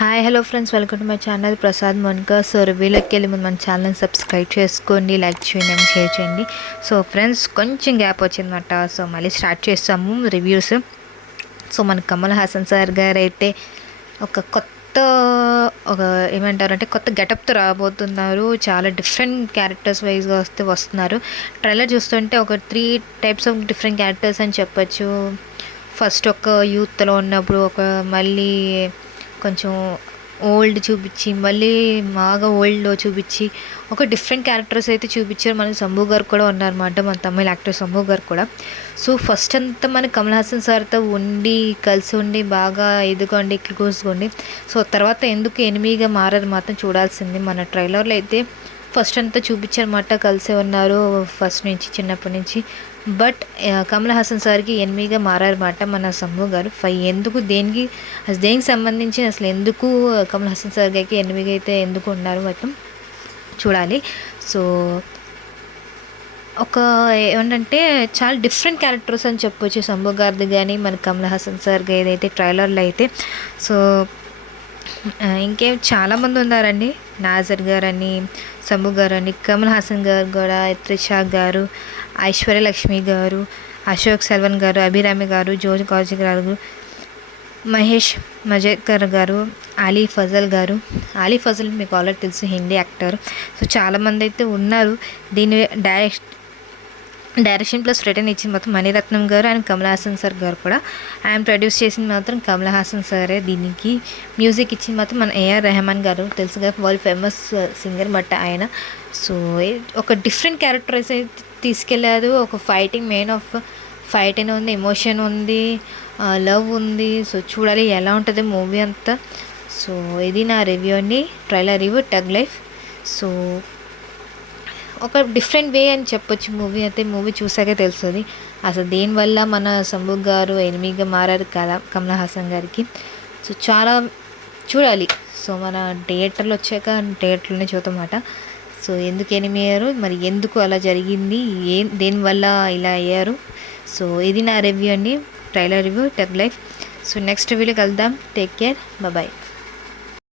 Hi hello friends, welcome to my channel Prasad Mankar. So రివ్యూలోకి వెళ్ళి ముందు మన ఛానల్ని సబ్స్క్రైబ్ చేసుకోండి, లైక్ చేయండి అండ్ షేర్ చేయండి. సో ఫ్రెండ్స్, కొంచెం గ్యాప్ వచ్చిందన్నమాట. సో మళ్ళీ స్టార్ట్ చేస్తాము రివ్యూస్. సో మన కమల్ హాసన్ సార్ గారు అయితే ఒక ఏమంటారంటే కొత్త గెటప్తో రాబోతున్నారు. చాలా డిఫరెంట్ క్యారెక్టర్స్ వైజ్గా వస్తున్నారు. ట్రైలర్ చూస్తుంటే ఒక 3 టైప్స్ ఆఫ్ డిఫరెంట్ క్యారెక్టర్స్ అని చెప్పచ్చు. ఫస్ట్ ఒక యూత్లో ఉన్నప్పుడు, ఒక మళ్ళీ కొంచెం ఓల్డ్ చూపించి, మళ్ళీ బాగా ఓల్డ్లో చూపించి, ఒక డిఫరెంట్ క్యారెక్టర్స్ అయితే చూపించారు. మనకి శంభు గారు కూడా ఉన్నారన్నమాట, మన తమిళ యాక్టర్ శంభు గారు కూడా. సో ఫస్ట్ అంతా మన కమల్ హాసన్ సార్తో కలిసి ఉండి బాగా ఎదుగుండి క్లోజ్గా. సో తర్వాత ఎందుకు ఎనిమిగా మారారు మాత్రం చూడాల్సింది. మన ట్రైలర్లో అయితే ఫస్ట్ అంతా చూపించారన్నమాట, కలిసే ఉన్నారు ఫస్ట్ నుంచి, చిన్నప్పటి నుంచి. బట్ కమల్ హాసన్ సార్కి ఎనిమిగా మారారన్నమాట మన శంభు గారు. దేనికి సంబంధించి అసలు ఎందుకు కమల్ హాసన్ సార్ గారికి ఎనిమిగా అయితే ఎందుకు ఉన్నారు మొత్తం చూడాలి. సో ఏమంటే చాలా డిఫరెంట్ క్యారెక్టర్స్ అని చెప్పొచ్చు శంభు గారిది కానీ మన కమల్ హాసన్ సార్ ఏదైతే ట్రైలర్లో అయితే. సో ఇంకేం చాలామంది ఉన్నారండి, నాజర్ గారని, శంభు గారని, కమల్ హాసన్ గారు కూడా, త్రిష గారు, ఐశ్వర్యలక్ష్మి గారు, అశోక్ సెల్వన్ గారు, అభిరామి గారు, జోజ్ కాజీ గారు, మహేష్ మజేకర్ గారు, అలీ ఫజల్ గారు. అలీ ఫజల్ మీకు ఆల్రెడీ తెలుసు, హిందీ యాక్టర్. సో చాలామంది అయితే ఉన్నారు. దీని డైరెక్షన్ ప్లస్ రిటర్న్ ఇచ్చింది మాత్రం మణిరత్నం గారు అండ్ కమల్ హాసన్ సార్ గారు కూడా. ఆయన ప్రొడ్యూస్ చేసింది మాత్రం కమల్ హాసన్ సారే. దీనికి మ్యూజిక్ ఇచ్చింది మాత్రం మన ఏఆర్ రెహమాన్ గారు, తెలుసు కదా, వరల్డ్ ఫేమస్ సింగర్ బట్ ఆయన. సో ఒక డిఫరెంట్ క్యారెక్టర్స్ అయితే తీసుకెళ్ళారు. ఒక మెయిన్ ఆఫ్ ఫైటింగ్ ఉంది, ఎమోషన్ ఉంది, లవ్ ఉంది. సో చూడాలి ఎలా ఉంటుంది మూవీ అంతా. సో ఇది నా రివ్యూ అండి, trailer review Thug Life. So ఒక డిఫరెంట్ వే అని చెప్పొచ్చు. మూవీ చూసాకే తెలుస్తుంది అసలు దేనివల్ల మన శంభు గారు ఎనిమిగా మారారు కదా కమల్ హాసన్ గారికి. సో చాలా చూడాలి. సో మన థియేటర్లో వచ్చాక థియేటర్లోనే చూద్దామన్నమాట. సో ఎందుకు ఎనిమి అయ్యారు, మరి ఎందుకు అలా జరిగింది, దేనివల్ల ఇలా అయ్యారు. సో ఇది నా రివ్యూ అండి, trailer review Thug Life. So next video కలుద్దాం. Take care, bye.